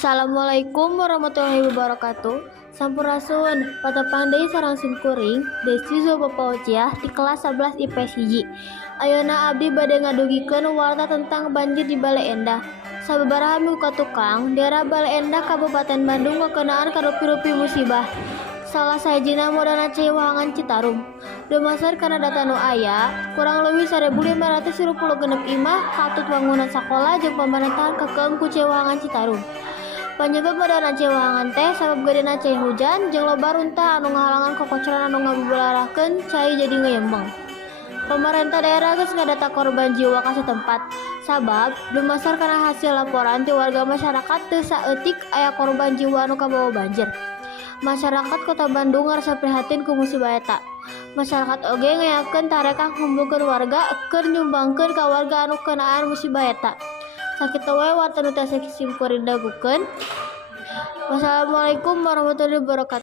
Assalamualaikum warahmatullahi wabarakatuh. Sampurasun, patepang deui sareng simkuring, Desi Zulpapauciah di kelas 11 IPS hiji. Ayeuna abdi bade ngadugikeun warta tentang banjir di Bale Endah. Sababaraha minggu ka tukang, daerah Bale Endah Kabupaten Bandung ngakeunaan karupi-rupi musibah. Salah sahijina modalna Ciwahangan Citarum. Dumasar kana data nu aya, kurang leuwih 1.536 imah katut wangunan sakola jeung pamerintahan kakeum ku Ciwahangan Citarum. Penyebab modalna Ciwahangan teh sabab gedena cai hujan jeung loba runtah anu ngahalangan kokocoran anu ngabubularakeun cai jadi ngeyembeng. Pemerintah daerah geus ngadata korban jiwa ka satempat. Sabab dumasar kana hasil laporan ti warga masyarakat teu saeutik aya korban jiwa anu kabawa banjir. Masyarakat Kota Bandung ngarasa prihatin ku musibah eta. Masyarakat oge ngayakeun tarekah ngumpulkeun warga keur nyumbangkeun ka warga anu keunaan musibah eta. Sakitu wae warta nu teu simkuring dagukeun. Wassalamualaikum warahmatullahi wabarakatuh.